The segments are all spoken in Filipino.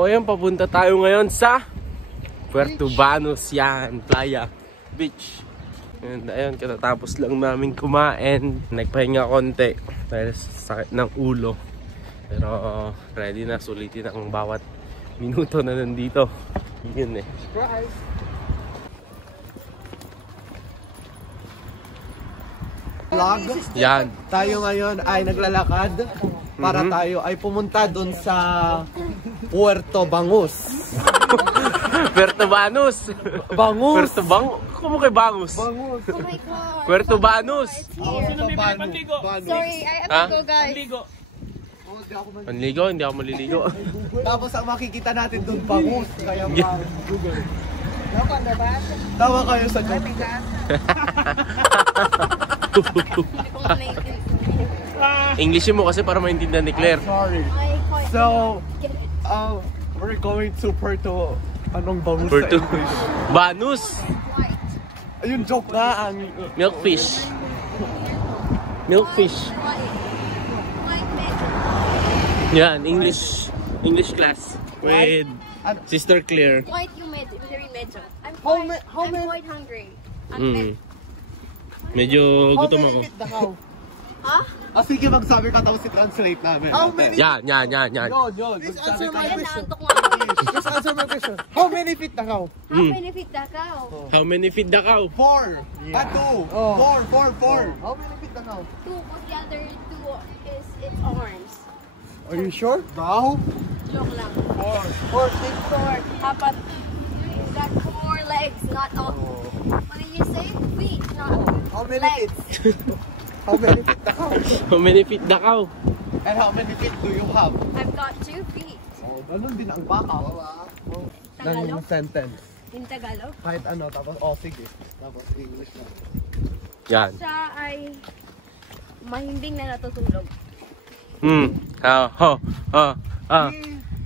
So ayun, papunta tayo ngayon sa Puerto Banus, yan, Playa Beach. And ayun, katatapos lang namin kumain. Nagpahinga konti dahil sa sakit ng ulo. Pero ready na, sulitin ang bawat minuto na nandito. Yun eh. Surprise! Vlog. Yan. Tayo ngayon ay naglalakad para tayo ay pumunta doon sa Puerto Bangus. Puerto Banus. Bangus. Puerto Bangus. Kung kay Bangus? Bangus. Oh my God. Puerto Banus. Sorry, I have to go, guys. Panligo, hindi ako maliligo. Tapos ang makikita natin doon, bangus. Kaya Google. Tawa kayo sa joke. English mo kasi para maintindihan ni Claire. Sorry. So, we're going to Puerto... Anong bangus Puerto sa English? Banus. Ayun, joke nga. Ang Milkfish. Milkfish. Yan, English class with Sister Claire. White, you very medyo. I'm quite hungry. Medyo gutom ako. Huh? sige, magsabi ka tapos i-translate namin. How many? Yan. Yun. Please answer my question. Please answer my question. How many feet na kao? How many feet the cow? How many feet the cow? 4. Two. 4. How many feet na kao? 2, but the other 2 is its arms. Are you sure? Bro? Joke lang. 4 feet. 4. Apat. It's got 4 legs, not all. What did you say? Feet, not How many legs. feet? How many feet na kao? How many feet the cow? And how many feet do you have? I've got 2 feet. Ganun din ang baka. Tagalog? Sentence. In Tagalog? Kahit ano, tapos, sige. Tapos English na. Yan. Siya ay mahimbing na natutulog.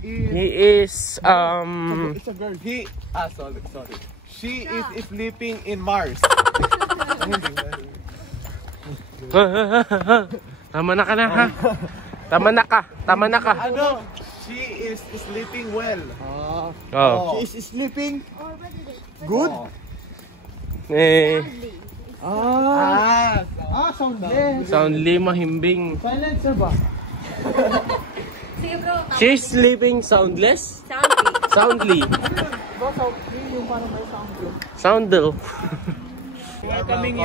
He is It's a girl. Sorry. She is sleeping in Mars. Tama na ka na ha. Tama na ka. Ano? She is sleeping well. Oh. She is sleeping good? Soundless. Soundly mahimbing. Silencer ba? Sige bro. She's sleeping soundless? Soundly. Soundly. Yung parang may Sound daw.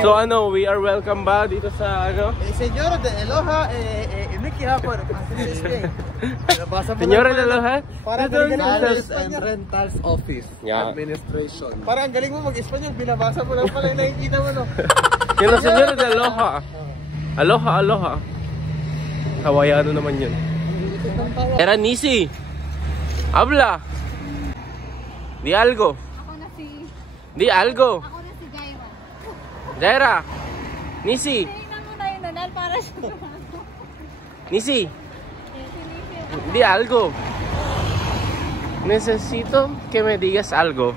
So ano, we are welcome ba dito sa ano? Señora de Eloha, Mickey Hapon. Señora de Aloha? Para Sales and Rentals Office. Yeah. Administration. Parang galing mo mag-Espanyol, binabasa mo lang pala yung nakikita mo, no? Yun ang Señora de Aloha. Aloha. Hawaiano naman yun. Era Nisi. Habla. Di algo. Ako na si Jairo. Jaira. Nisi. Tingnan mo tayo nanal para siya. Nisi. Di algo. Necesito que me digas algo.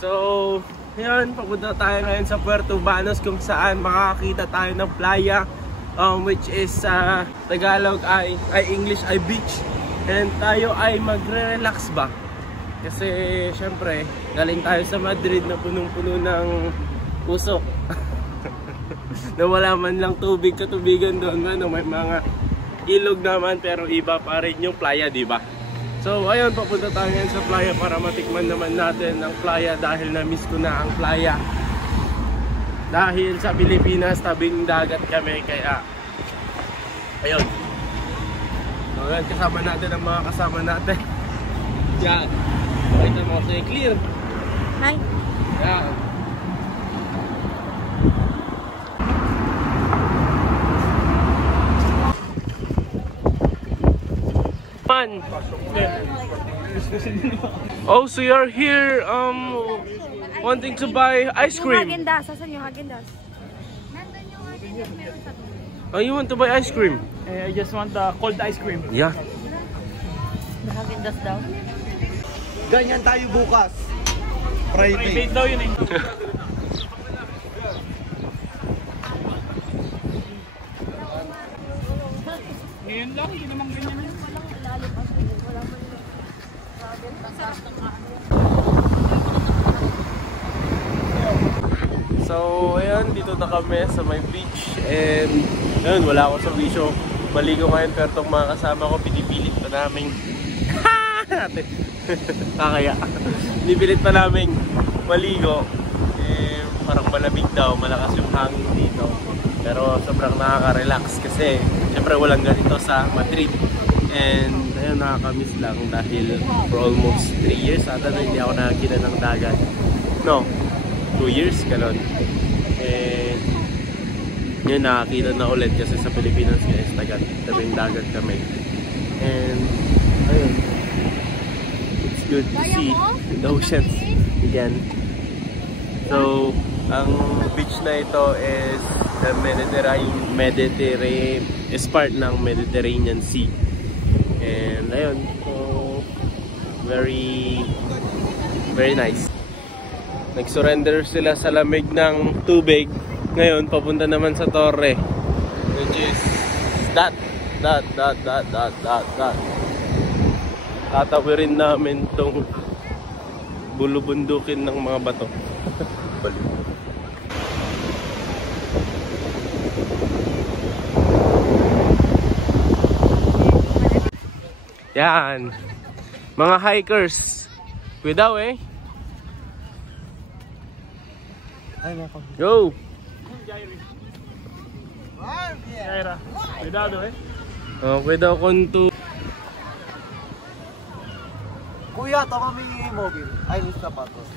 So, yan, papunta tayo ngayon sa Puerto Banus kung saan makakita tayo ng playa, which is Tagalog ay English ay beach. And tayo ay magre-relax ba? Kasi syempre, galing tayo sa Madrid na punong-puno ng usok. Na wala man lang tubig, katubigan doon, ano, may mga ilog naman pero iba pa rin yung playa, di ba? So ayun, papunta tayo ngayon sa playa para matikman naman natin ang playa dahil na-miss ko na ang playa. Dahil sa Pilipinas, tabing dagat kami, kaya ayun. So yan, kasama natin ang mga kasama natin. Yan. Pakita mo kasi clear. Hi. Yan. Man. Oh, so you're here wanting to buy ice cream. Yung Häagen-Dazs, asan yung Häagen-Dazs? Nandun yung Häagen-Dazs, meron sa Oh, you want to buy ice cream? I just want the cold ice cream. Yeah. Häagen-Dazs daw. Ganyan tayo bukas. Private daw yun eh. Ngayon lang, hindi naman ganyan yun. Walang ilalim kasi. Wala man yung gravel. Masarap ng So, ayun, dito na kami sa may beach. And, ayun, wala ako sa wisyo. Maligo ngayon, pero itong mga kasama ko, pinipilit pa namin. Kakaya. Pinipilit pa namin maligo. Eh, parang malamig daw, malakas yung hangin dito. Pero sobrang nakaka-relax kasi syempre walang ganito sa Madrid. And ayun, nakakamiss lang dahil for almost 3 years ata na hindi ako nakakita ng dagat. No, 2 years galon. And yun, nakakita na ulit kasi sa Pilipinas guys, tabing dagat kami. And ayun, it's good to see the oceans again. So ang beach na ito is the Mediterranean is part ng Mediterranean Sea. And ayun, so very nice. Nag-surrender sila sa lamig ng tubig. Ngayon papunta naman sa torre, which is that. Tatawirin namin tong bulubundukin ng mga bato. Yan, mga hikers, cuidado eh. Go. Kaya, cuidado eh. Cuidado con tu. Kuya, tama may mobile. Ay, may sapatos.